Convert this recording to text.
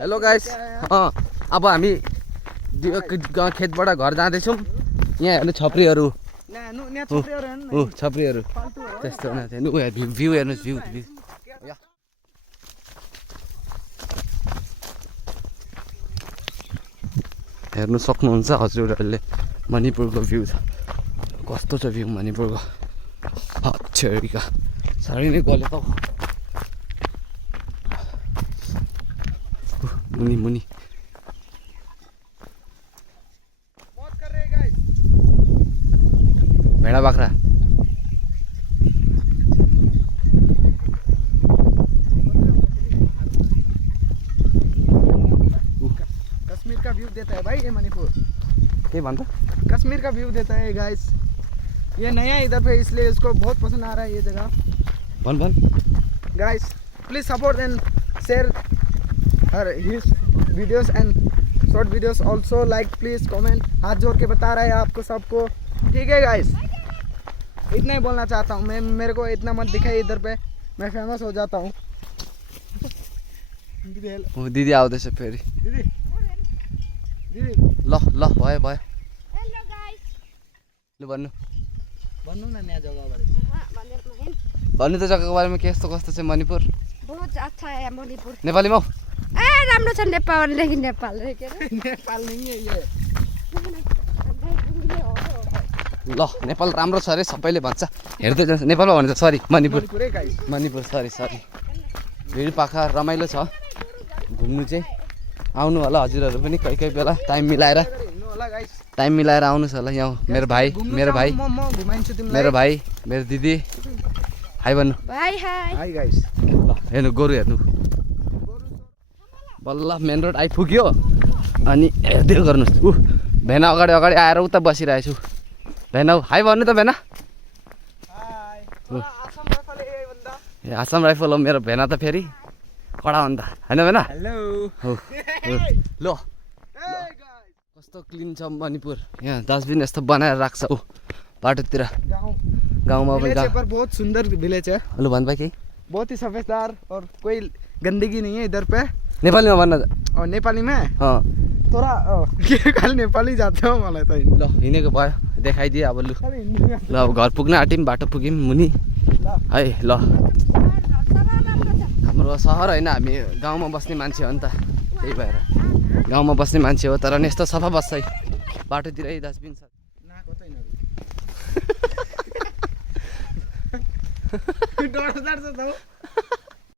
Hello guys, अब हामी खेतबाट घर जाँदैछौँ। यहाँ हेर्नु छपरीहरू, छपरीहरू त्यस्तो भ्यू हेर्नुहोस्, भ्यू हेर्नु सक्नुहुन्छ हजुरहरूले। मणिपुरको भ्यू छ, कस्तो छ भ्यू मणिपुरको। छेरीका साह्रै नै गल्यो त मुनि मुनि। भेडा बाख्रा कश्मीर का व्यू देता है भाई ये मणिपुर। के भन्छ? कश्मीर का व्यू देता है गाइस। ये नया इधर पे इसलिए इसको बहुत पसंद आ रहा है ये जगह। भन guys please support and share her his videos and short videos also. Like please comment, हाथ जोड़ के बता रहा है आपको सबको, ठीक है गाइस। इतना ही बोलना चाहता हूँ मैं, मेरे को इतना मत दिखाई इधर पे, मैं फेमस हो जाता हूँ। दिदी आउँदैछ फेरि। दिदी दिदी ल ल भयो भयो। हेलो गाइस, ल भन्नु भन्नु न नयाँ जग्गा बारे। भन्नु त जग्गाको बारेमा के कस्तो कस्तो छ मणिपुर? बहुत अच्छा है मणिपुर। नेपालीमा हौ? ए राम्रो छ नेपाल, लेकिन नेपाल रे के रे? नेपाल नहीं है ये। ल नेपाल राम्रो छ अरे सबैले भन्छ। हेर्दै जान्छ नेपालमा भन्छ, सरी मणिपुर। मणिपुरै गाइस। मणिपुर सरी। भिड पाखा रमाइलो छ घुम्नु चाहिँ। आउनु होला हजुरहरू पनि कोही कोही बेला टाइम मिलाएर आउनुहोस् होला। यहाँ मेरो भाइ मेरो दिदी। हाई भन्नु। Bye hi. Hi guys. ल हेर्नु गोरु हेर्नु। बल्ल मेन रोड आइपुग्यो अनि हेर्दै गर्नुहोस्। भेना अगाडि आएर उता बसिरहेको छु। भेना हाई भन्नु त भेना। ए आसाम राइफल हो मेरो भेना त फेरि कडा हो नि त होइन भेना? हेलो हो ल कस्तो क्लिन छ मणिपुर। यहाँ डस्टबिन यस्तो बनाएर राख्छ बाटोतिर। गाउँमा पनि पर बहुत सुंदर विलेज है। हेलो भन् भाइ केही? बहुत ही सफेदार और कोई गंदगी नहीं है इधर पे। नेपालीमा भन्न। और नेपाली में अँ थोड़ा खाली नेपाली जाते हो मलाई त ल हिँडेको भयो देखाइदिएँ अब। लु ल अब घर पुग्न आँट्यौँ, बाटो पुग्यौँ मुनि है। ल हाम्रो सहर होइन, हामी गाउँमा बस्ने मान्छे हो नि त, त्यही भएर गाउँमा बस्ने मान्छे हो। तर नि यस्तो सफा बस्छ है बाटोतिरै डस्टबिन छ। डर